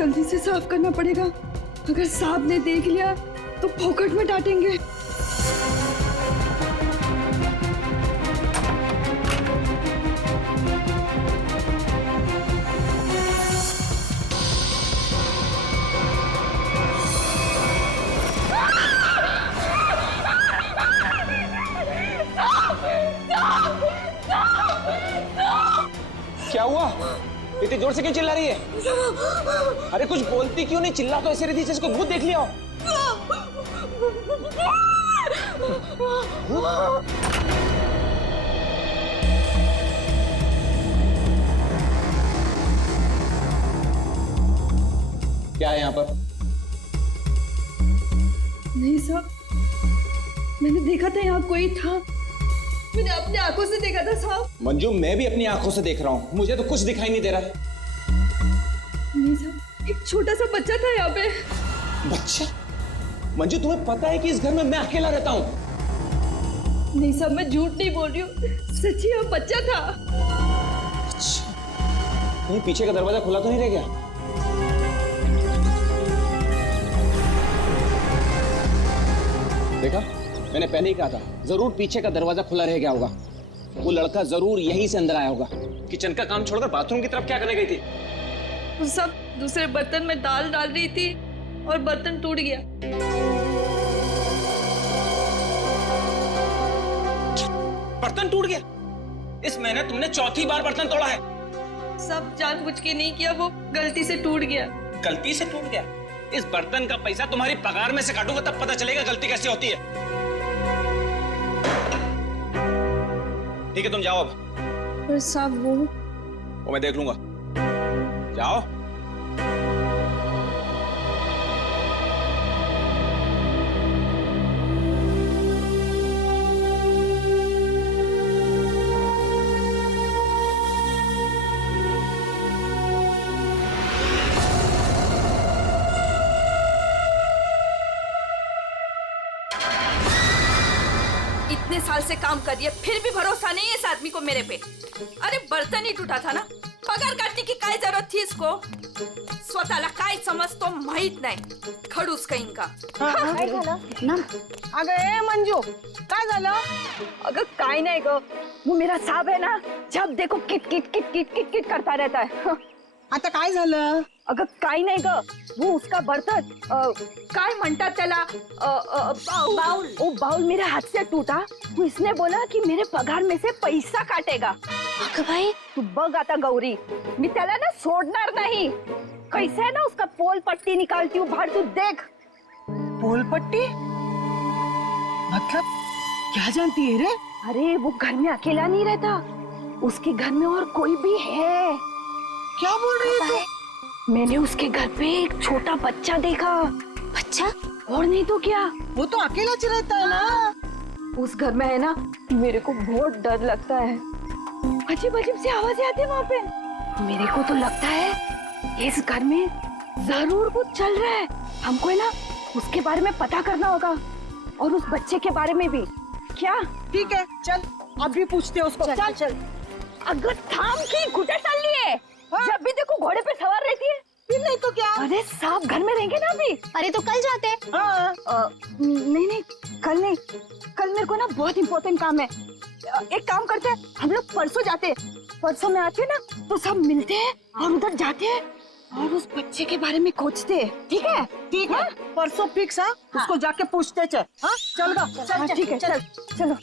जल्दी से साफ करना पड़ेगा। अगर साहब ने देख लिया तो फोकट में डांटेंगे। क्या हुआ? इतनी जोर से क्यों चिल्ला रही है? अरे कुछ बोलती क्यों नहीं? चिल्ला तो ऐसे रही थी जैसे कोई भूत देख लिया हो। क्या है यहाँ पर? नहीं साहब, मैंने देखा था यहाँ कोई था। मैंने अपनी आंखों से देखा था साहब। मंजू, मैं भी अपनी आंखों से देख रहा हूँ, मुझे तो कुछ दिखाई नहीं दे रहा। नहीं साहब, एक छोटा सा बच्चा था यहाँ पे। बच्चा? मंजू, तुम्हें पता है कि इस घर में मैं अकेला रहता हूँ? नहीं साहब, मैं झूठ नहीं बोल रही हूँ, सच्ची यहाँ बच्चा था। अच्छा, कहीं पीछे का दरवाजा खुला तो नहीं रह गया? देखा, मैंने पहले ही कहा था, जरूर पीछे का दरवाजा खुला रह गया होगा। वो लड़का जरूर यहीं से अंदर आया होगा। किचन का काम छोड़कर बाथरूम की तरफ क्या करने गई थी? वो सब दूसरे बर्तन में दाल डाल रही थी और बर्तन टूट गया। बर्तन टूट गया? इस महीने तुमने चौथी बार बर्तन तोड़ा है। सब जानबूझ के नहीं किया, वो गलती से टूट गया। गलती से टूट गया? इस बर्तन का पैसा तुम्हारी पगार में से काटूंगा तब पता चलेगा गलती कैसे होती है। ठीक है, तुम जाओ अब। पर साहब वो मैं देख लूंगा। जाओ। इतने साल से काम कर रही है, फिर भी भरोसा नहीं है इस आदमी को मेरे पे। अरे बर्तन ही टूटा था ना, पगार काटने की काय जरूरत थी इसको? स्वतःला काय समजतो माहित नाही, खडूस कहीं का। काय झालं ना? अगं ए मंजू, काय झालं? अगर काय नहीं गो, वो मेरा साहब है ना, जब देखो kit kit kit kit kit kit करता रहता है। आता काय झालं? अगर काय नहीं गो, वो उसका बर्तन काय म्हणतात त्याला, बाउल, वो बाउल मेरे हाथ से टूटा तो इसने बोला कि मेरे पगार में से पैसा काटेगा। अगं भाई, तू बघ आता गौरी, मी त्याला ना सोडणार नहीं। कैसे है ना उसका पोल पट्टी निकालती हूँ बाहर, तू देख। पोल पट्टी? मतलब क्या जानती है रे? अरे वो घर में अकेला नहीं रहता, उसके घर में और कोई भी है। क्या बोल रही है तू? मैंने उसके घर पे एक छोटा बच्चा देखा। बच्चा? और नहीं तो क्या, वो तो अकेला च रहता है ना। उस घर में है ना, मेरे को बहुत डर लगता है। अजीब अजीब सी आवाजें आती है वहाँ पे। मेरे को तो लगता है इस घर में जरूर कुछ चल रहा है। हमको है ना उसके बारे में पता करना होगा, और उस बच्चे के बारे में भी। क्या? ठीक है, चल अभी पूछते हैं उसको। चल चल। अगर थाम की घुटे चल लिए, जब भी देखो घोड़े पे सवार रहती है। फिर नहीं तो क्या? अरे साहब घर में रहेंगे ना अभी। अरे तो कल जाते हैं। नहीं नहीं, कल नहीं, कल मेरे को ना बहुत इम्पोर्टेंट काम है। एक काम करते हैं, हम लोग परसों जाते हैं। परसों में आते हैं ना तो सब मिलते हैं और उधर जाते हैं और उस बच्चे के बारे में खोजते हैं। ठीक है? ठीक है, परसों फिक्स है। उसको जाके पूछते चल। हाँ चल गा, चल ठीक है, चल चलो।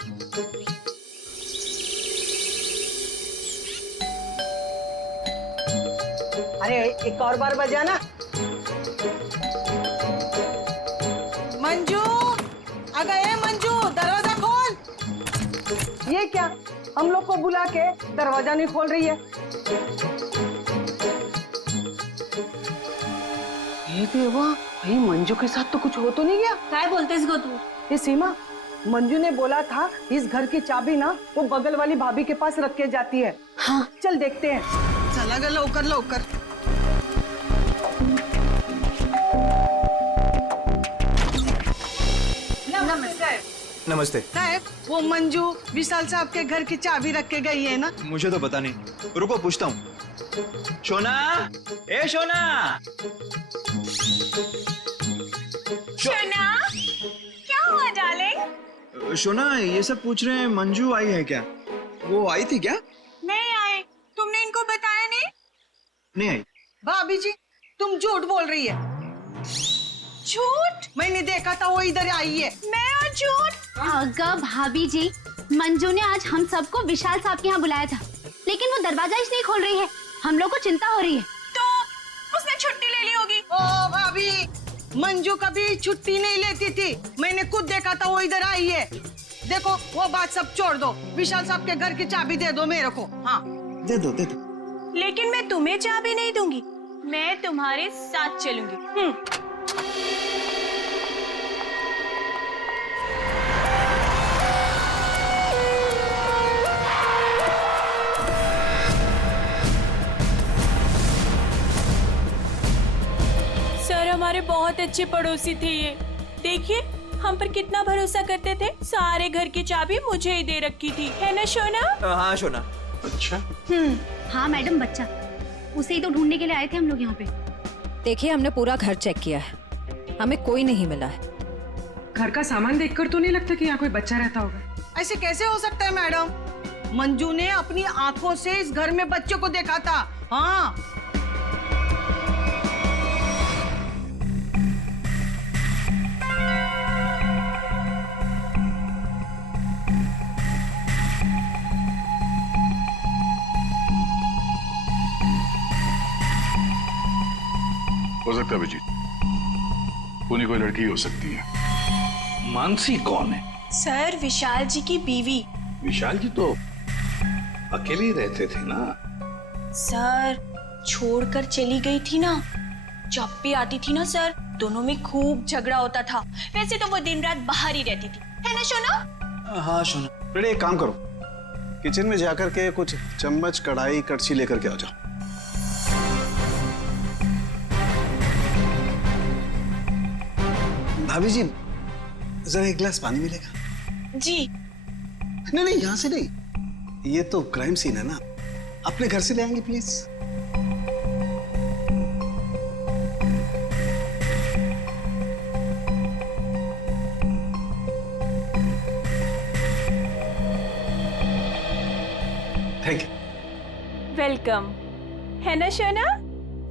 अरे एक और बार बजाना। मंजू, अगर ए मंजू, दरवाजा खोल। ये क्या, हम लोग को बुला के दरवाजा नहीं खोल रही है? ये देवा, भाई मंजू के साथ तो कुछ हो तो नहीं गया? काय बोलतेस गो तू? ये सीमा, मंजू ने बोला था इस घर की चाबी ना वो बगल वाली भाभी के पास रख के जाती है। हाँ चल देखते हैं। चला गया, लवकर लवकर। नमस्ते। साहब, वो मंजू विशाल साहब के घर की चाबी रख के गई है ना? मुझे तो पता नहीं, रुको पूछता हूँ। शोना, ए शोना। शोना, क्या हुआ डार्लिंग? शोना, ये सब पूछ रहे हैं मंजू आई है क्या? वो आई थी क्या? नहीं आए। तुमने इनको बताया नहीं? नहीं आई। भाभी जी, तुम झूठ बोल रही है। झूठ? मैंने देखा था वो इधर आई है। मैं और झूठ? अगा भाभी जी, मंजू ने आज हम सबको विशाल साहब के यहाँ बुलाया था, लेकिन वो दरवाजा ही नहीं खोल रही है। हम लोग को चिंता हो रही है। तो उसने छुट्टी ले ली होगी। ओ भाभी, मंजू कभी छुट्टी नहीं लेती थी। मैंने खुद देखा था वो इधर आई है। देखो, वो बात सब छोड़ दो। विशाल साहब के घर की चाबी दे दो मेरे को। हाँ, दे दो, दे दो। लेकिन मैं तुम्हें चाबी नहीं दूंगी, मैं तुम्हारे साथ चलूंगी। सर हमारे बहुत अच्छे पड़ोसी थे ये। देखिए हम पर कितना भरोसा करते थे। सारे घर की चाबी मुझे ही दे रखी थी, है ना शोना? हाँ शोना। अच्छा, हाँ मैडम, बच्चा उसे ही तो ढूंढने के लिए आए थे हम लोग यहाँ पे। देखिए, हमने पूरा घर चेक किया है, हमें कोई नहीं मिला है। घर का सामान देखकर तो नहीं लगता कि यहाँ कोई बच्चा रहता होगा। ऐसे कैसे हो सकता है मैडम? मंजू ने अपनी आंखों से इस घर में बच्चों को देखा था। हाँ, हो सकता है अभिजीत, उन्हीं कोई लड़की हो सकती है। मानसी कौन है? सर विशाल जी की बीवी। विशाल जी तो अकेले ही रहते थे ना। सर छोड़कर चली गई थी ना, जब भी आती थी ना सर, दोनों में खूब झगड़ा होता था। वैसे तो वो दिन रात बाहर ही रहती थी, है ना शोना? हाँ शोना। बेटे एक काम करो, किचन में जाकर के कुछ चम्मच, कढ़ाई, कड़छी लेकर के आ जाओ। भाभी जी, जरा एक गिलास पानी मिलेगा? जी। नहीं नहीं, यहाँ से नहीं, ये तो क्राइम सीन है ना, अपने घर से ले आएंगे प्लीज। Thank you. वेलकम, है ना शोना?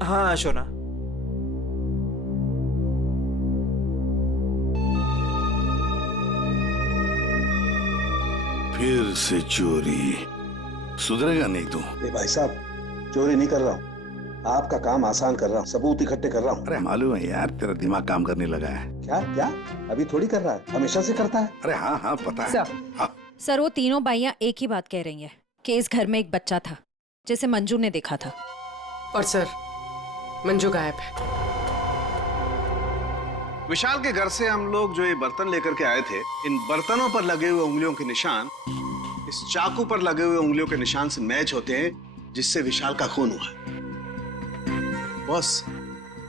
हाँ शोना। फिर से चोरी, सुधरेगा नहीं तू। भाई साहब, चोरी नहीं कर रहा हूँ, आपका काम आसान कर रहा हूँ, सबूत इकट्ठे कर रहा हूँ। अरे मालूम है यार, तेरा दिमाग काम करने लगा है। क्या क्या? अभी थोड़ी कर रहा है, हमेशा से करता है। अरे हाँ हाँ पता है। हाँ। सर, वो तीनों बाइयां एक ही बात कह रही हैं कि इस घर में एक बच्चा था जिसे मंजू ने देखा था। और सर, मंजू गायब है। विशाल के घर से हम लोग जो ये बर्तन लेकर के आए थे, इन बर्तनों पर लगे हुए उंगलियों के निशान इस चाकू पर लगे हुए उंगलियों के निशान से मैच होते हैं, जिससे विशाल का खून हुआ है। बॉस,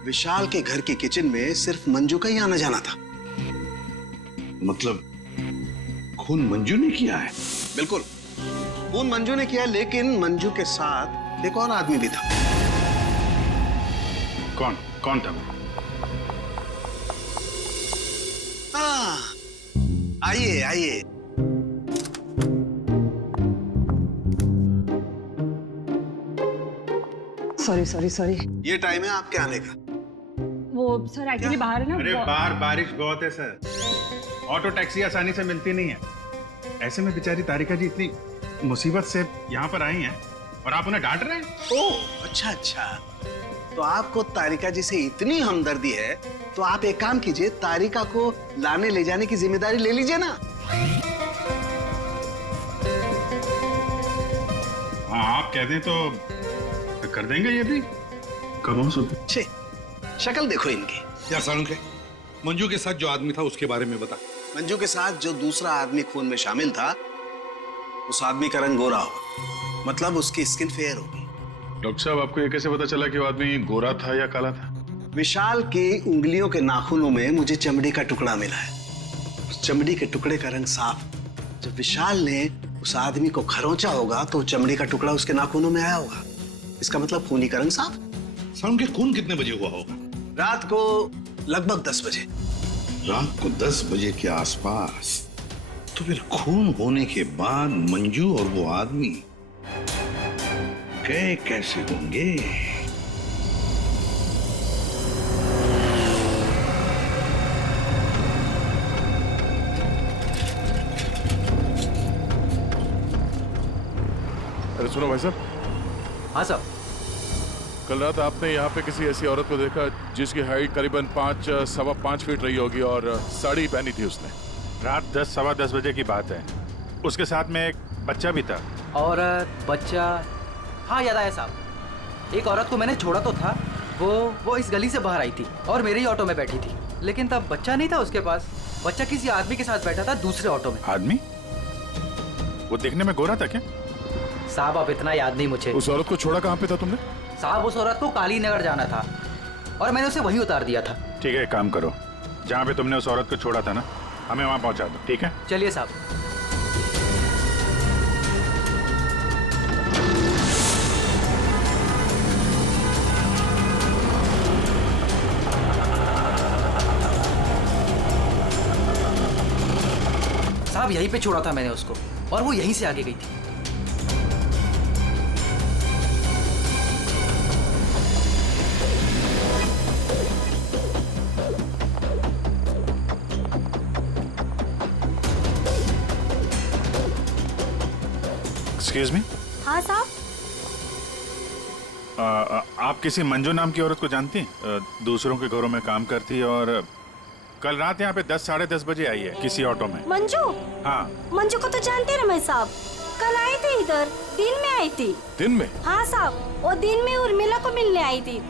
विशाल के घर के किचन में सिर्फ मंजू का ही आना जाना था। मतलब खून मंजू ने किया है? बिल्कुल, खून मंजू ने किया, लेकिन मंजू के साथ एक और आदमी भी था। कौन कौन था? आइए आइए। सॉरी। ये टाइम है आपके आने का। वो सर एक्चुअली बाहर है ना। अरे बाहर बारिश बहुत है सर, ऑटो टैक्सी आसानी से मिलती नहीं है। ऐसे में बेचारी तारिका जी इतनी मुसीबत से यहाँ पर आई हैं और आप उन्हें डांट रहे हैं। ओह अच्छा अच्छा, तो आपको तारिका जी से इतनी हमदर्दी है तो आप एक काम कीजिए, तारिका को लाने ले जाने की जिम्मेदारी ले लीजिए ना। हाँ आप कह दें तो कर देंगे ये भी। कब हो सकते? छे, शक्ल देखो इनकी। क्या सालुंखे, मंजू के साथ जो आदमी था उसके बारे में बता। मंजू के साथ जो दूसरा आदमी खून में शामिल था, उस आदमी का रंग गोरा होगा, मतलब उसकी स्किन फेयर होगी। डॉक्टर साहब, आपको ये कैसे पता चला कि वो आदमी गोरा था या काला था? विशाल की उंगलियों के नाखूनों में मुझे चमड़ी का टुकड़ा मिला है। उस चमड़ी के टुकड़े का रंग साफ। जब विशाल ने उस आदमी को खरोंचा होगा तो चमड़ी का टुकड़ा उसके नाखूनों में आया होगा। इसका मतलब खूनी का रंग साफ। सर उनके खून कितने बजे हुआ होगा? रात को लगभग 10 बजे। रात को 10 बजे के आसपास। तो फिर खून होने के बाद मंजू और वो आदमी गए कैसे होंगे? अरे सुनो भाई साहब। हाँ साहब। कल रात आपने यहाँ पे किसी ऐसी औरत को देखा जिसकी हाइट करीबन 5-5.25 फीट रही होगी और साड़ी पहनी थी उसने। रात 10-10:15 बजे की बात है। उसके साथ में एक बच्चा भी था। औरत बच्चा, हाँ याद आया साहब। एक औरत को मैंने छोड़ा तो था, वो इस गली से बाहर आई थी और मेरे ही ऑटो में बैठी थी, लेकिन तब बच्चा नहीं था उसके पास। बच्चा किसी आदमी के साथ बैठा था दूसरे ऑटो में। आदमी? वो दिखने में गोरा था क्या? साहब अब इतना याद नहीं मुझे। उस औरत को छोड़ा कहाँ पे था तुमने? साहब उस औरत को काली नगर जाना था और मैंने उसे वहीं उतार दिया था। ठीक है, एक काम करो, जहाँ पे तुमने उस औरत को छोड़ा था ना, हमें वहाँ पहुँचा दो, ठीक है? चलिए साहब। साहब यहीं पे छोड़ा था मैंने उसको और वो यहीं से आगे गई थी। Excuse me. हाँ साहब। आप किसी मंजू नाम की औरत को जानती हैं? दूसरों के घरों में काम करती है और कल रात यहाँ पे 10-10:30 बजे आई है किसी ऑटो में। मंजू? हाँ। मंजू को तो जानते हैं रमेश साहब, कल आई थी इधर, दिन में आई थी। दिन में? हाँ साहब, वो दिन में उर्मिला को मिलने आई थी।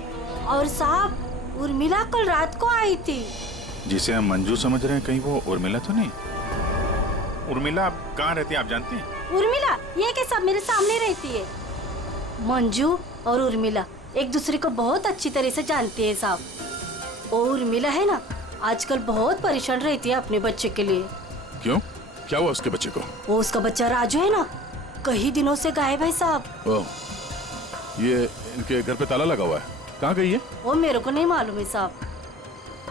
और साहब उर्मिला कल रात को आई थी। जिसे हम मंजू समझ रहे हैं, कहीं वो उर्मिला तो नहीं? उर्मिला आप कहाँ रहती है, आप जानती हैं? उर्मिला ये के सब मेरे सामने रहती है। मंजू और उर्मिला एक दूसरे को बहुत अच्छी तरह से जानती है साहब। और उर्मिला है ना, आजकल बहुत परेशान रहती है अपने बच्चे के लिए। क्यों? क्या हुआ उसके बच्चे को? वो उसका बच्चा राजू है ना, कई दिनों से गायब है साहब। ओह, ये इनके घर पे ताला लगा हुआ है। कहाँ गई है? वो मेरे को नहीं मालूम है साहब।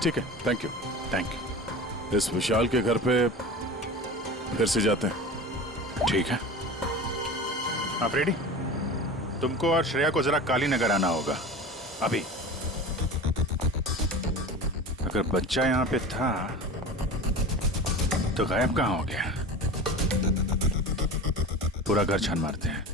ठीक है, थैंक यू। Thank you. इस विशाल के घर पे फिर से जाते हैं। ठीक है, आप रेडी? तुमको और श्रेया को जरा काली नगर आना होगा अभी। अगर बच्चा यहाँ पे था तो गायब कहाँ हो गया? पूरा घर छान मारते हैं।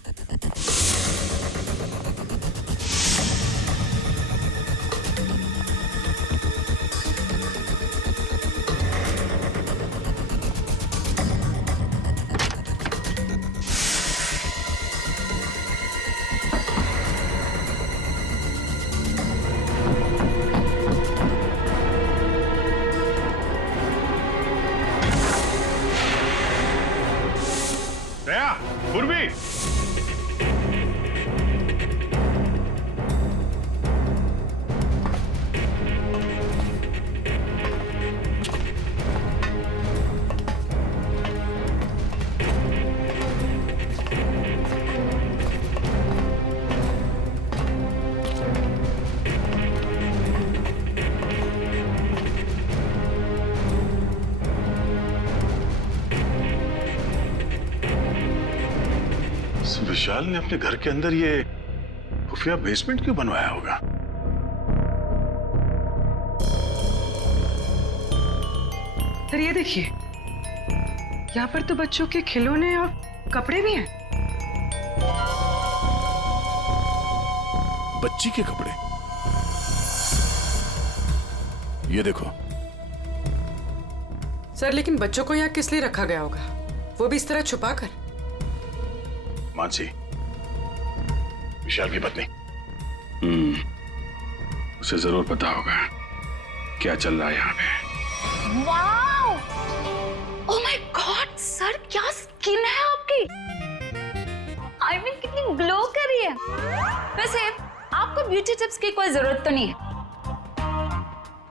पूर्वी, विशाल ने अपने घर के अंदर ये खुफिया बेसमेंट क्यों बनवाया होगा? सर ये देखिए, यहाँ पर तो बच्चों के खिलौने और कपड़े भी हैं। बच्ची के कपड़े? ये देखो। सर लेकिन बच्चों को यहाँ किस लिए रखा गया होगा, वो भी इस तरह छुपा कर? मानसी, विशाल की पत्नी, उसे जरूर पता होगा क्या चल रहा है यहाँ पे। Wow! Oh my God sir, क्या स्किन है आपकी। आई मीन कितनी ग्लो कर रही है। वैसे आपको ब्यूटी टिप्स की कोई जरूरत तो नहीं है,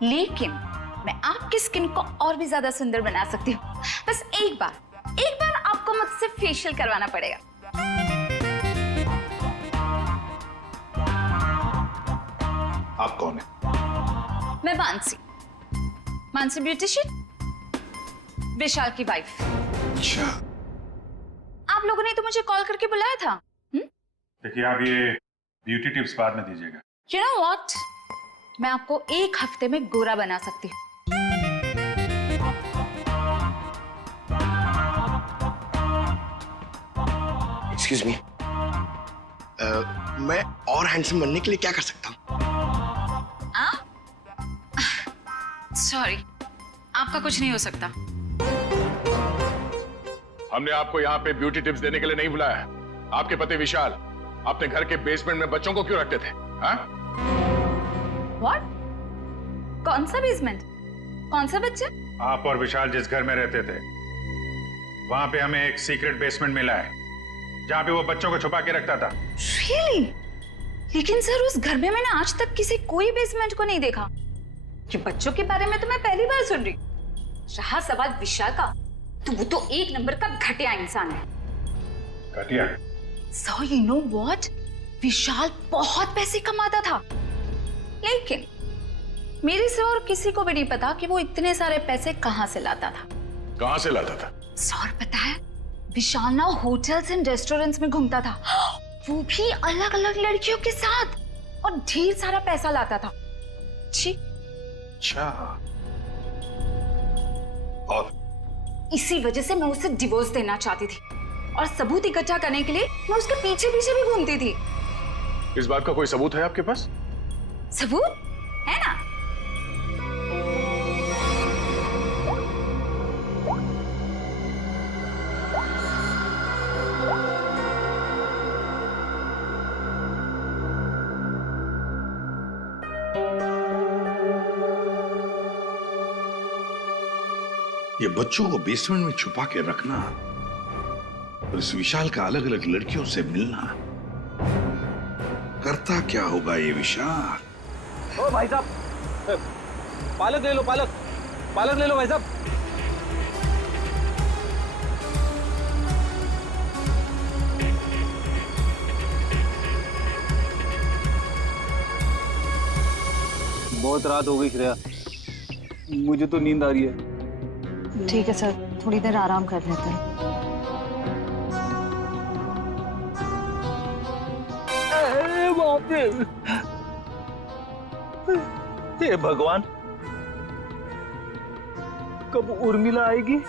लेकिन मैं आपकी स्किन को और भी ज्यादा सुंदर बना सकती हूँ। बस एक बार आपको मुझसे फेशियल करवाना पड़ेगा। आप कौन है? मैं मानसी ब्यूटिशियन, विशाल की वाइफ। अच्छा, आप लोगों ने तो मुझे कॉल करके बुलाया था। देखिए, आप ये ब्यूटी टिप्स बाद में दीजिएगा। You know what? मैं आपको 1 हफ्ते में गोरा बना सकती हूँ। एक्सक्यूज मी, मैं और हैंडसम बनने के लिए क्या कर सकता हूँ? सॉरी, आपका कुछ नहीं हो सकता। हमने आपको यहाँ पे ब्यूटी टिप्स देने के लिए नहीं बुलाया है। आपके पति विशाल अपने घर के बेसमेंट में बच्चों को क्यों रखते थे? हाँ? What? कौन सा बेसमेंट? कौन सा बच्चा? आप और विशाल जिस घर में रहते थे, वहां पे हमें एक सीक्रेट बेसमेंट मिला है, जहाँ पे वो बच्चों को छुपा के रखता था। Really? लेकिन सर, उस घर में मैंने आज तक किसी कोई बेसमेंट को नहीं देखा। ये बच्चों के बारे में तो मैं पहली बार सुन रही। रहा सवाल विशाल का, तो वो तो 1 नंबर का घटिया इंसान है। घटिया? So you know what? विशाल बहुत पैसे कमाता था, लेकिन मेरे से और किसी को भी नहीं पता कि वो इतने सारे पैसे कहाँ से लाता था। कहाँ से लाता था? सर पता है, विशाल ना होटल्स एंड रेस्टोरेंट्स में घूमता था, वो भी अलग अलग लड़कियों के साथ, और ढेर सारा पैसा लाता था। जी। अच्छा, और इसी वजह से मैं उसे डिवोर्स देना चाहती थी, और सबूत इकट्ठा करने के लिए मैं उसके पीछे पीछे भी घूमती थी। इस बात का कोई सबूत है आपके पास? सबूत है ना? ये बच्चों को बेसमेंट में छुपा के रखना और इस विशाल का अलग अलग लड़कियों से मिलना, करता क्या होगा ये विशाल? ओ भाई साहब, पालक ले लो, पालक ले लो भाई साहब। बहुत रात हो गई श्रेया, मुझे तो नींद आ रही है। ठीक है सर, थोड़ी देर आराम कर लेते हैं। बाप रे, हे भगवान, कब उर्मिला आएगी?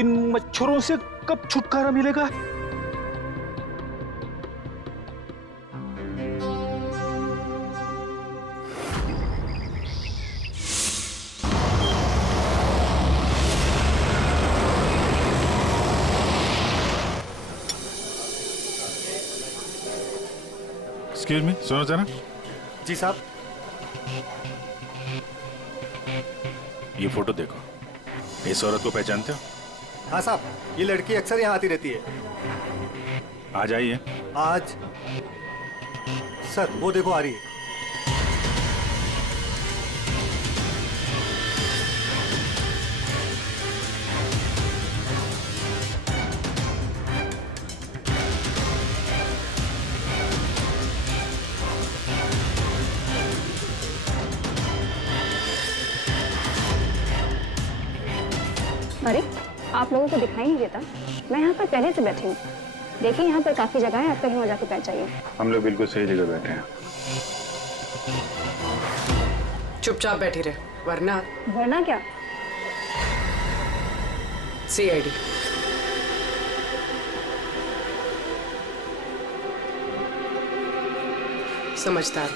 इन मच्छरों से कब छुटकारा मिलेगा? एक्सक्यूज मी, सुनो जरा। जी साहब। ये फोटो देखो, इस औरत को पहचानते हो? हाँ साहब, ये लड़की अक्सर यहाँ आती रहती है। आज आई है? आज सर वो देखो आ रही है। अरे, आप लोगों को दिखाई नहीं देता? मैं यहाँ पर पहले से बैठी हूँ। देखिए, यहाँ पर काफी जगह है, आप कहीं और जाके बैठ जाइए। हम लोग बिल्कुल सही जगह बैठे हैं। चुपचाप बैठी रहे, वरना क्या? CID। समझदार।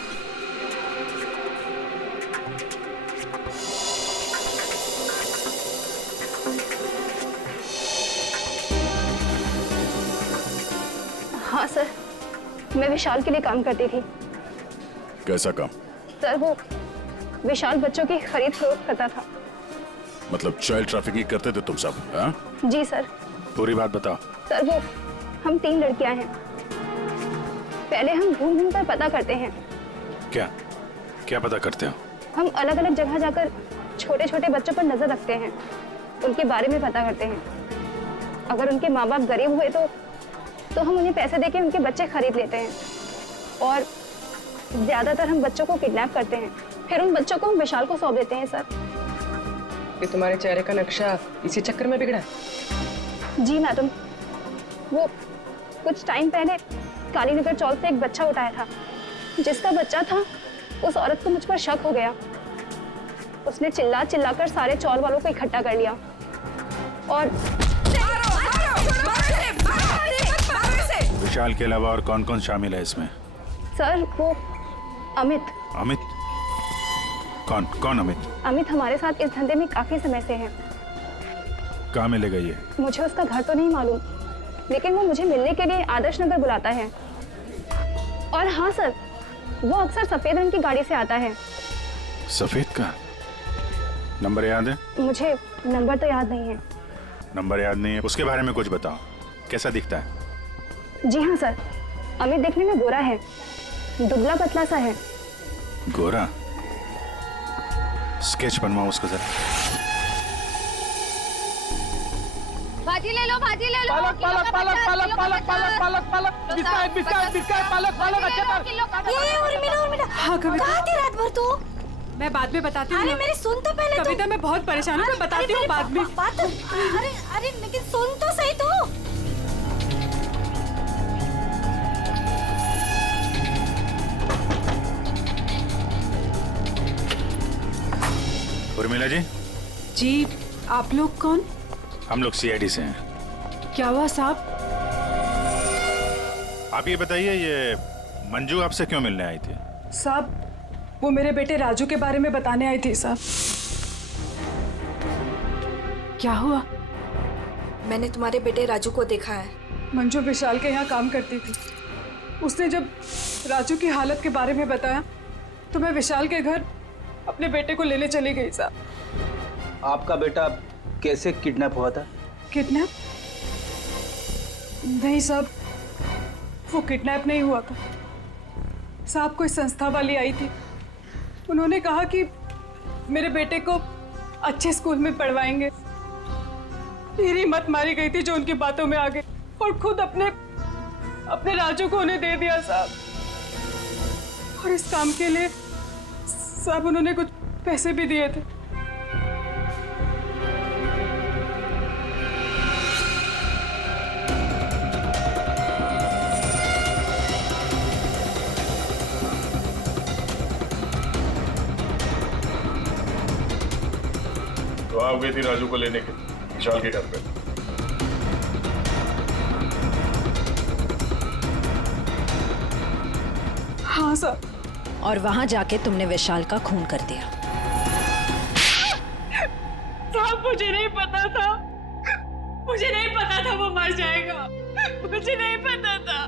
हाँ सर, मैं विशाल के लिए काम करती थी। कैसा काम? सर, वो विशाल बच्चों की खरीद फरोख्त करता था। मतलब चाइल्ड ट्रैफिकिंग करते थे तुम सब? हाँ? जी सर। पूरी बात बताओ। सर, वो हम 3 लड़कियां हैं। पहले हम घूम घूम कर पता करते हैं। क्या क्या पता करते हो? हम अलग अलग जगह जाकर छोटे छोटे बच्चों पर नजर रखते हैं, उनके बारे में पता करते हैं। अगर उनके माँ बाप गरीब हुए तो हम उन्हें पैसे देके उनके बच्चे खरीद लेते हैं, और ज्यादातर हम बच्चों को किडनैप करते हैं, फिर उन बच्चों को हम विशाल को सौंप देते हैं सर। ये तुम्हारे चेहरे का नक्शा इसी चक्कर में बिगड़ा? जी मैडम, वो कुछ टाइम पहले कालीनगर चौक से एक बच्चा उठाया था। जिसका बच्चा था उस औरत को मुझ पर शक हो गया। उसने चिल्ला चिल्लाकर सारे चौल वालों को इकट्ठा कर लिया और विशाल के अलावा और कौन कौन शामिल है इसमें? सर वो अमित। अमित? कौन कौन अमित? अमित हमारे साथ इस धंधे में काफी समय से है। कहाँ मिलेगा ये? मुझे उसका घर तो नहीं मालूम, लेकिन वो मुझे मिलने के लिए आदर्श नगर बुलाता है। और हाँ सर, वो अक्सर सफेद रंग की गाड़ी से आता है। सफेद का नंबर याद है? मुझे नंबर तो याद नहीं है। नंबर याद नहीं है? उसके बारे में कुछ बताओ, कैसा दिखता है? जी हाँ सर, अमित देखने में गोरा है, दुबला पतला सा है। गोरा? स्केच बनवाओ उसका जरा। भाजी ले लो, भाजी ले लो। पालक पालक पालक पालक पालक पालक पालक पालक बिस्किट बिस्किट बिस्किट पालक पालक अच्छा कर। ये उर्मिला हाँ कविता, कहाँ थी रात भर तू? मैं बाद में बताती हूँ। अरे मेरी सुन तो पहले तू। कविता मैं बहुत परेशान हूँ, मैं बताती हूँ बाद में। बात अरे अरे लेकिन सुन तो सही तू। उर्मिला जी। जी, आप लोग कौन? हम लोग सीआईडी से हैं। क्या हुआ साहब? आप ये बताइए, ये मंजू आपसे क्यों मिलने आई थी? साहब वो मेरे बेटे राजू के बारे में बताने आई थी साहब। क्या हुआ? मैंने तुम्हारे बेटे राजू को देखा है। मंजू विशाल के यहाँ काम करती थी। उसने जब राजू की हालत के बारे में बताया तो मैं विशाल के घर अपने बेटे को लेने चली गई साहब। आपका बेटा कैसे किडनैप हुआ था? किडनैप? नहीं साहब, वो किडनैप नहीं हुआ था साहब। कोई संस्था वाली आई थी, उन्होंने कहा कि मेरे बेटे को अच्छे स्कूल में पढ़वाएंगे। मेरी हिम्मत मारी गई थी जो उनकी बातों में आ गई, और खुद अपने राजू को उन्हें दे दिया साहब। और इस काम के लिए साहब उन्होंने कुछ पैसे भी दिए थे। तो आप गई थी राजू को लेने के विशाल के घर पे? हाँ सर। और वहां जाके तुमने विशाल का खून कर दिया। साहब मुझे नहीं पता था, मुझे नहीं पता था वो मर जाएगा, मुझे नहीं पता था।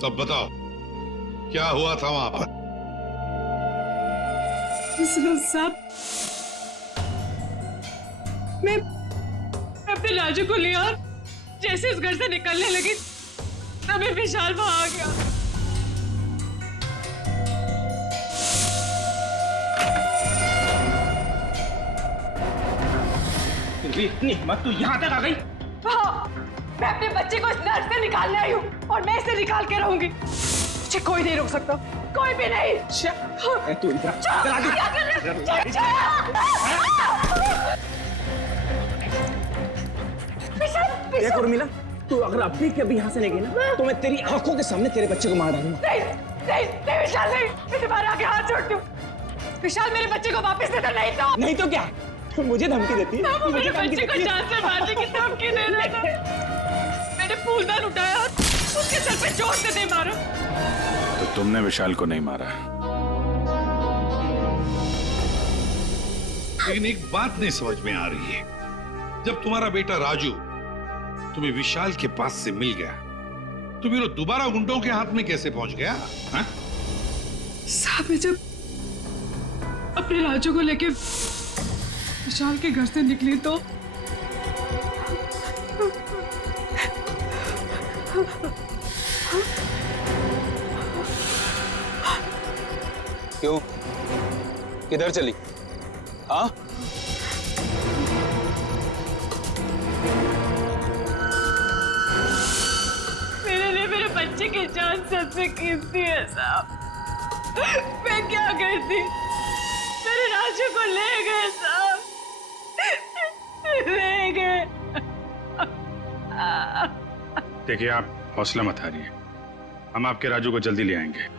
तब बताओ क्या हुआ था वहां पर? साहब मैं अपने राजू को लिया और जैसे उस घर से निकलने लगी तभी विशाल वहां आ गया। इतनी हिम्मत तू यहाँ तक आ गई? हाँ, मैं अपने बच्चे को इस नर्क से निकालने आई हूँ और मैं इसे निकाल के रहूंगी। मुझे कोई नहीं रोक सकता, कोई भी नहीं। तू देख उर्मिला, तू अगर अभी के अभी यहाँ से नहीं गई ना तो मैं तेरी आंखों के सामने तेरे बच्चे को मार डालूंगा। नहीं, नहीं, नहीं विशाल नहीं, मैं तुम्हारे आगे हाथ जोड़ती हूँ। विशाल मेरे बच्चे को वापस दे दो, नहीं तो क्या? मुझे धमकी देती है? वो मेरे बच्चे को जान से मारने की धमकी दे रहा था। मैंने फूलदान उठाया और उसके सर पे जोर से दे मारा। तो तुमने विशाल को नहीं मारा? लेकिन एक बात नहीं समझ में आ रही है, जब तुम्हारा बेटा राजू तुम्हें विशाल के पास से मिल गया तो फिर वो दोबारा गुंडों के हाथ में कैसे पहुंच गया? हाँ? साहब मैं जब अपने राजू को लेके विशाल के घर से निकली तो क्यों? किधर चली? हाँ मेरे लिए मेरे बच्चे की जान सबसे कीमती है साहब। मैं क्या करती? मेरे राजू को ले गए साहब, ले गए। देखिए, आप हौसला मत हारिए, हम आपके राजू को जल्दी ले आएंगे।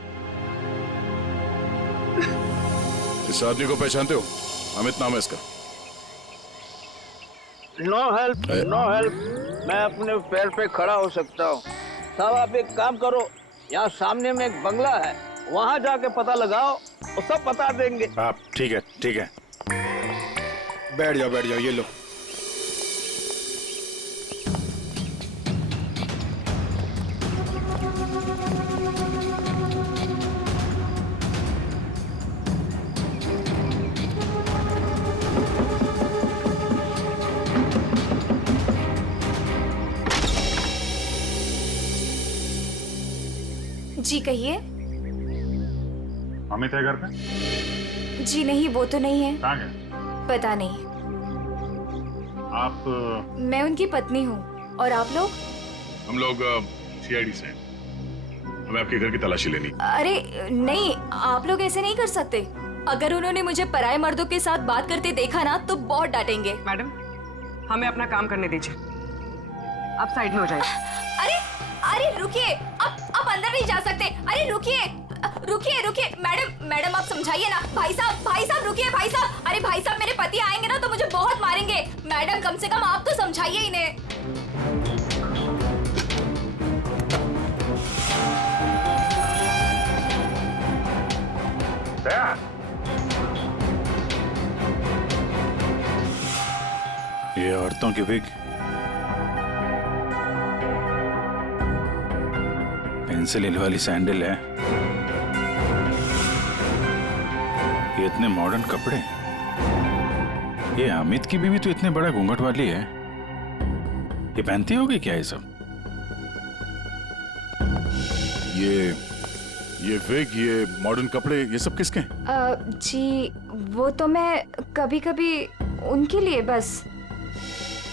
इस आदमी को पहचानते हो? अमित नाम है इसका। No help, no help. मैं अपने पैर पे खड़ा हो सकता हूँ। साहब आप एक काम करो, यहाँ सामने में एक बंगला है, वहाँ जाके पता लगाओ, वो सब बता देंगे। आप ठीक है, ठीक है, बैठ जाओ, ये लो। जी कहिए। अमित है घर पे? जी नहीं, वो तो नहीं है। कहाँ है? पता नहीं। आप? मैं उनकी पत्नी हूँ। और आप लोग? हम लोग सीआईडी से हैं। हमें आपके घर की तलाशी लेनी। अरे नहीं, आप लोग ऐसे नहीं कर सकते। अगर उन्होंने मुझे पराये मर्दों के साथ बात करते देखा ना तो बहुत डांटेंगे। मैडम, हमें अपना काम करने दीजिए, आप साइड में हो जाइए। अरे अरे रुकिए, आप अंदर नहीं जा सकते। अरे रुकिए रुकिए रुकिए, मैडम आप समझाइए ना। भाई साहब रुकिए। भाई साहब, अरे भाई साहब, मेरे पति आएंगे ना तो मुझे बहुत मारेंगे। मैडम कम से कम आप तो समझाइए इन्हें। ये औरतों की विग, पेंसिल हिल वाली सैंडल है, ये इतने मॉडर्न कपड़े। ये अमित की बीवी तो इतने बड़ा घूंघट वाली है, ये पहनती होगी क्या ये सब? ये विग, ये मॉडर्न कपड़े, ये सब किसके हैं? जी वो तो मैं कभी कभी उनके लिए बस।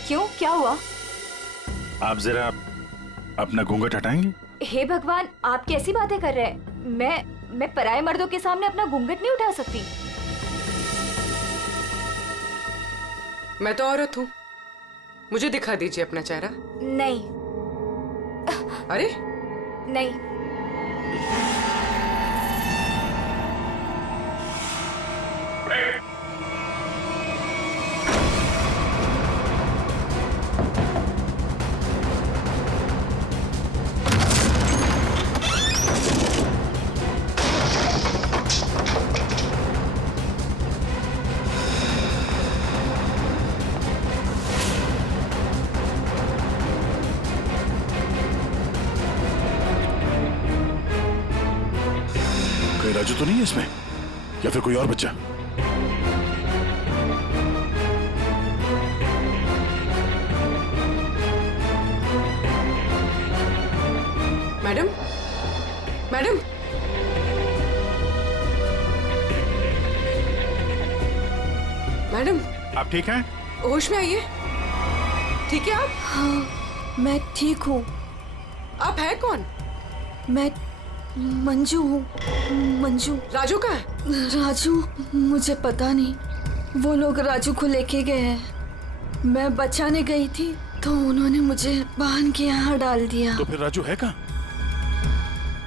क्यों, क्या हुआ? आप जरा अपना घूंघट हटाएंगे? हे भगवान, आप कैसी बातें कर रहे हैं? मैं पराये मर्दों के सामने अपना घूंघट नहीं उठा सकती। मैं तो औरत हूँ, मुझे दिखा दीजिए अपना चेहरा। नहीं। अरे नहीं। राजू तो नहीं है इसमें, या फिर कोई और बच्चा? मैडम, मैडम, मैडम, आप ठीक हैं? होश में आइए। ठीक है आप? हाँ, मैं ठीक हूँ। आप है कौन? मैं मंजू हूँ। मंजू। राजू कहाँ है? राजू, मुझे पता नहीं, वो लोग राजू को लेके गए हैं। मैं बचाने गई थी तो उन्होंने मुझे बांध के यहाँ डाल दिया। तो फिर राजू है कहाँ?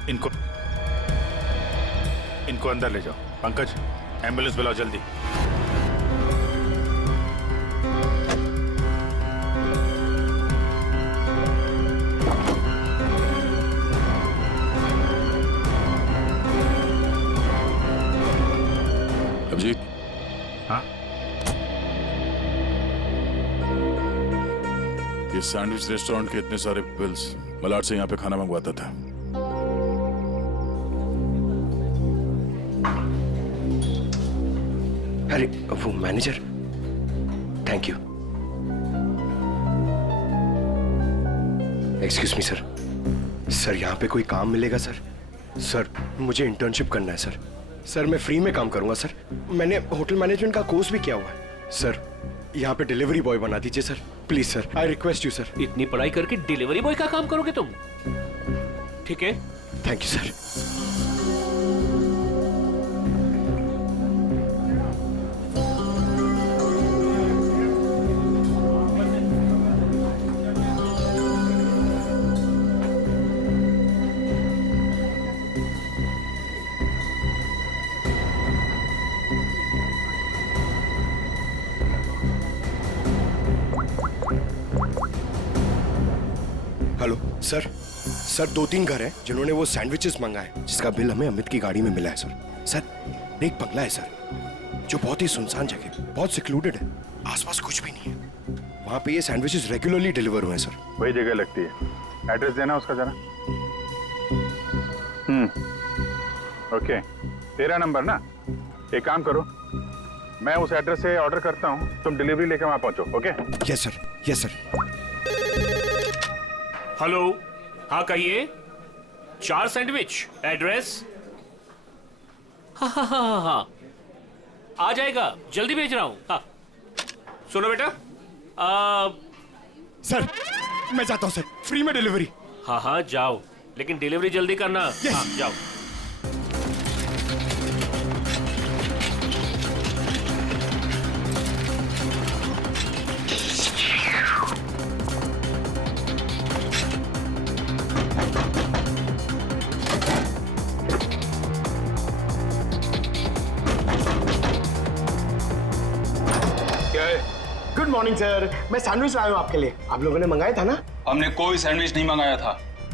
इनको अंदर ले जाओ। पंकज, एम्बुलेंस बुलाओ जल्दी। अभिजीत। हाँ? ये सैंडविच रेस्टोरेंट के इतने सारे बिल्स मलाड से यहाँ पे खाना मंगवाता था। अरे वो manager, thank you. Excuse me sir, यहाँ पे कोई काम मिलेगा सर? सर मुझे इंटर्नशिप करना है सर। सर मैं फ्री में काम करूंगा सर। मैंने होटल मैनेजमेंट का कोर्स भी किया हुआ है सर। यहाँ पे डिलीवरी बॉय बना दीजिए sir, please sir, I request you sir. इतनी पढ़ाई करके डिलीवरी बॉय का काम करोगे तुम? ठीक है, thank you sir. Hello sir, sir 2-3 घर हैं जिन्होंने वो सैंडविचेस मंगाए जिसका बिल हमें अमित की गाड़ी में मिला है सर। सर एक बंगला है सर जो बहुत ही सुनसान जगह, बहुत सिक्लूडेड है, आसपास कुछ भी नहीं है। वहाँ पे ये सैंडविचेस रेगुलरली डिलीवर हुए हैं सर। वही जगह लगती है, एड्रेस देना उसका जरा। ओके, 13 नंबर ना। एक काम करो, मैं उस एड्रेस से ऑर्डर करता हूँ, तुम डिलीवरी लेकर वहाँ पहुँचो। Okay? Yes sir, yes sir. Hello, हाँ कहिए। 4 सैंडविच, एड्रेस? हाँ, आ जाएगा, जल्दी भेज रहा हूँ। हाँ सुनो बेटा, सर मैं जाता हूँ सर, फ्री में डिलीवरी। हाँ जाओ, लेकिन डिलीवरी जल्दी करना। yes. हाँ जाओ। गुड मॉर्निंग सर, मैं सैंडविच लाया हूँ आपके लिए। आप लोगों ने मंगाया था ना? हमने कोई सैंडविच नहीं मंगाया था।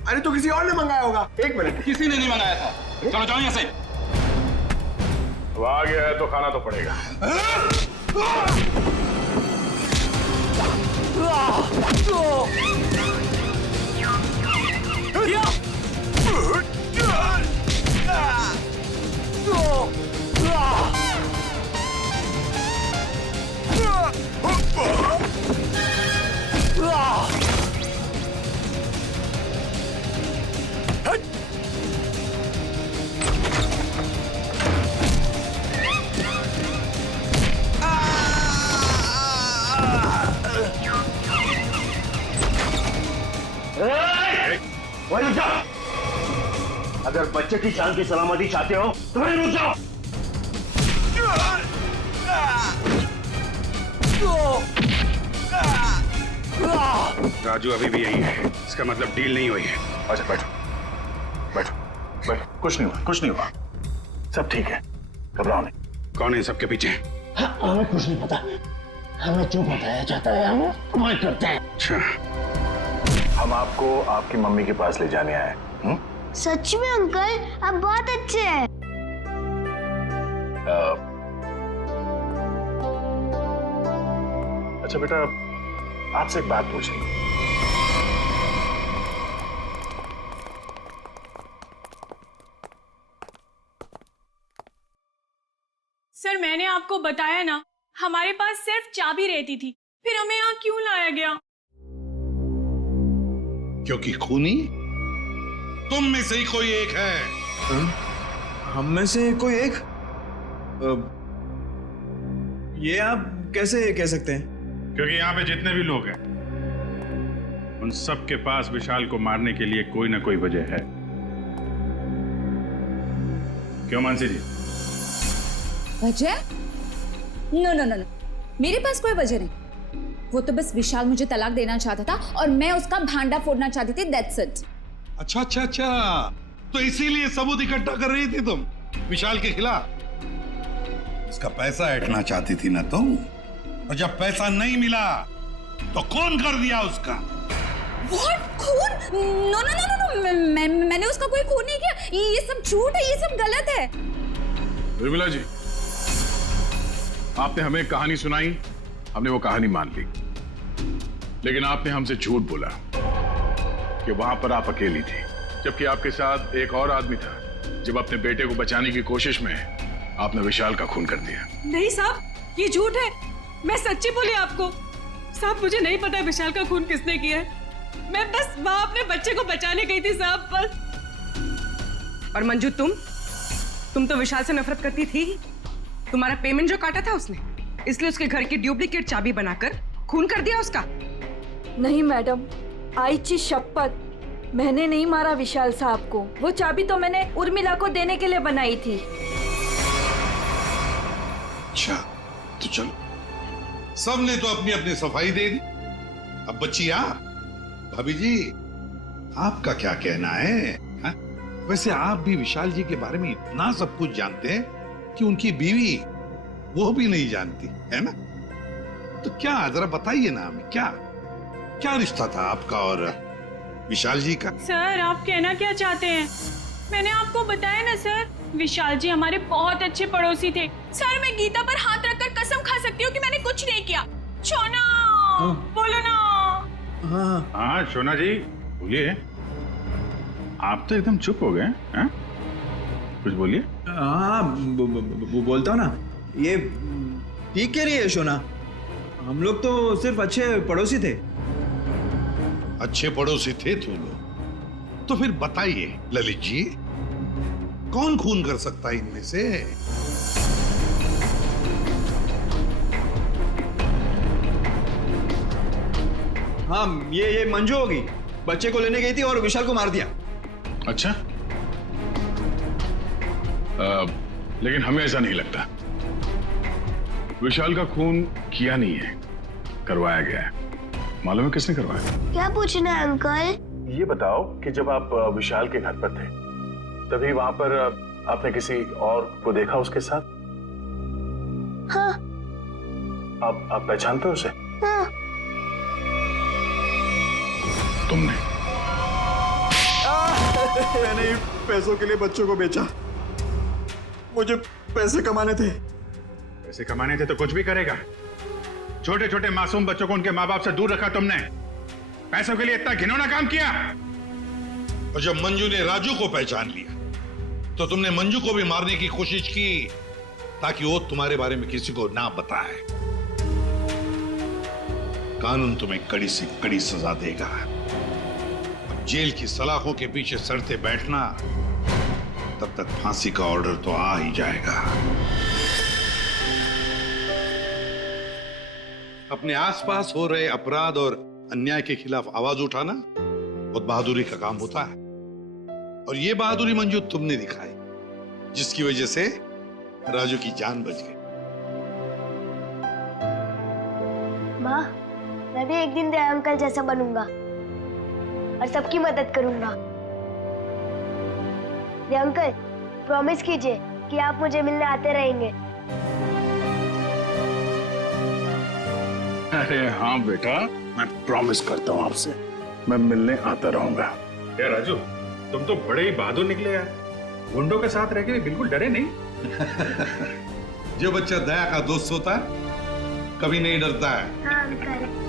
अरे तो किसी और ने मंगाया होगा। एक मिनट, किसी ने नहीं मंगाया था। चलो जाओ यहाँ से। वो आ गया है तो खाना तो पड़ेगा। वहीं जा। अगर बच्चे की जान की सलामती चाहते हो तो वहीं रुक जाओ। राजू अभी भी यही है, इसका मतलब डील नहीं हुई है। अच्छा बैठो बैठो बैठो, कुछ नहीं हुआ, कुछ नहीं हुआ, सब ठीक है, घबराओ नहीं। कौन है सबके पीछे? हमें कुछ नहीं पता, हमें जो बताया जाता है हम वही करते हैं। अच्छा, हम आपको आपकी मम्मी के पास ले जाने आए। सच में अंकल, आप बहुत अच्छे हैं। अच्छा बेटा, आपसे एक बात पूछनी। सर मैंने आपको बताया ना, हमारे पास सिर्फ चाबी रहती थी, फिर हमें यहाँ क्यों लाया गया? क्योंकि खूनी तुम में से ही कोई एक है। हम में से कोई एक? ये आप कैसे कह सकते हैं? क्योंकि यहाँ पे जितने भी लोग हैं उन सब के पास विशाल को मारने के लिए कोई ना कोई वजह है। क्यों मानसी जी? वजह? नो नो नो नो, मेरे पास कोई वजह नहीं। वो तो बस विशाल मुझे तलाक देना चाहता था और मैं उसका भांडा फोड़ना चाहती थी, दैट्स इट। अच्छा अच्छा अच्छा, तो इसीलिए सबूत इकट्ठा कर रही थी तुम विशाल के खिलाफ? इसका पैसा ऐंठना चाहती थी ना तुम, और जब पैसा नहीं मिला तो खून कर दिया उसका। What? खून? नो नो नो नो, मैंने उसका कोई खून नहीं किया। ये सब झूठ है, ये सब गलत है। उर्मिला जी, आपने हमें कहानी सुनाई, हमने वो कहानी मान ली, लेकिन आपने हमसे झूठ बोला कि वहां पर आप अकेली थी, जबकि आपके साथ एक और आदमी था। जब अपने बेटे को बचाने की कोशिश में आपने विशाल का खून कर दिया। नहीं साहब, ये झूठ है, मैं सच्ची बोली आपको। साहब मुझे नहीं पता विशाल का खून किसने किया है, मैं बस वहां अपने बच्चे को बचाने गई थी साहब, बस। और मंजू तुम तुम तो विशाल से नफरत करती थी। तुम्हारा पेमेंट जो काटा था उसने, इसलिए उसके घर की डुप्लीकेट चाबी बनाकर खून कर दिया उसका। नहीं मैडम, आईची शपथ, मैंने नहीं मारा विशाल साहब को। वो चाबी तो मैंने उर्मिला को देने के लिए बनाई थी। अच्छा तो चलो, सबने तो अपनी अपनी सफाई दे दी। अब बच्ची भाभी जी, आपका क्या कहना है? हा? वैसे आप भी विशाल जी के बारे में इतना सब कुछ जानते हैं कि उनकी बीवी वो भी नहीं जानती है ना? तो क्या जरा बताइए ना हमें, क्या क्या रिश्ता था आपका और विशाल जी का? सर आप कहना क्या चाहते हैं? मैंने आपको बताया ना सर, विशाल जी हमारे बहुत अच्छे पड़ोसी थे। सर मैं गीता पर हाथ रखकर कसम खा सकती हूँ कि मैंने कुछ नहीं किया। शोना बोलो ना। हाँ शोना जी बोलिए। आप तो एकदम चुप हो गए हैं? कुछ बोलिए। हाँ बोलता हूँ ना। ये ठीक कह रही है शोना, हम लोग तो सिर्फ अच्छे पड़ोसी थे। अच्छे पड़ोसी थे तुम लोग? तो फिर बताइए ललित जी, कौन खून कर सकता है इनमें से? हाँ ये मंजू होगी, बच्चे को लेने गई थी और विशाल को मार दिया। अच्छा लेकिन हमें ऐसा नहीं लगता। विशाल का खून किया नहीं है, करवाया गया है। मालूम है किसने करवाया? क्या पूछना है अंकल? ये बताओ कि जब आप विशाल के घर पर थे तभी वहां पर आपने किसी और को देखा उसके साथ? हाँ। आप पहचानते हो उसे? हाँ। तुमने? मैंने पैसों के लिए बच्चों को बेचा, मुझे पैसे कमाने थे। पैसे कमाने थे तो कुछ भी करेगा। छोटे छोटे मासूम बच्चों को उनके माँ बाप से दूर रखा तुमने, पैसों के लिए इतना घिनौना काम किया। और जब मंजू ने राजू को पहचान लिया तो तुमने मंजू को भी मारने की कोशिश की ताकि वो तुम्हारे बारे में किसी को ना बताए। कानून तुम्हें कड़ी से कड़ी सजा देगा। अब जेल की सलाखों के पीछे सड़ते बैठना, तब तक फांसी का ऑर्डर तो आ ही जाएगा। अपने आसपास हो रहे अपराध और अन्याय के खिलाफ आवाज उठाना बहुत बहादुरी का काम होता है, और ये बहादुरी मंजू तुमने दिखाई, जिसकी वजह से राजू की जान बच गई। माँ, मैं भी एक दिन दया अंकल जैसा बनूंगा और सबकी मदद करूंगा। दया अंकल, प्रॉमिस कीजिए कि आप मुझे मिलने आते रहेंगे। अरे हाँ बेटा, मैं प्रॉमिस करता हूँ आपसे, मैं मिलने आता रहूंगा। क्या राजू, तुम तो बड़े ही बहादुर निकले यार। गुंडों के साथ रह के बिल्कुल डरे नहीं। जो बच्चा दया का दोस्त होता है कभी नहीं डरता है। हाँ अंकल।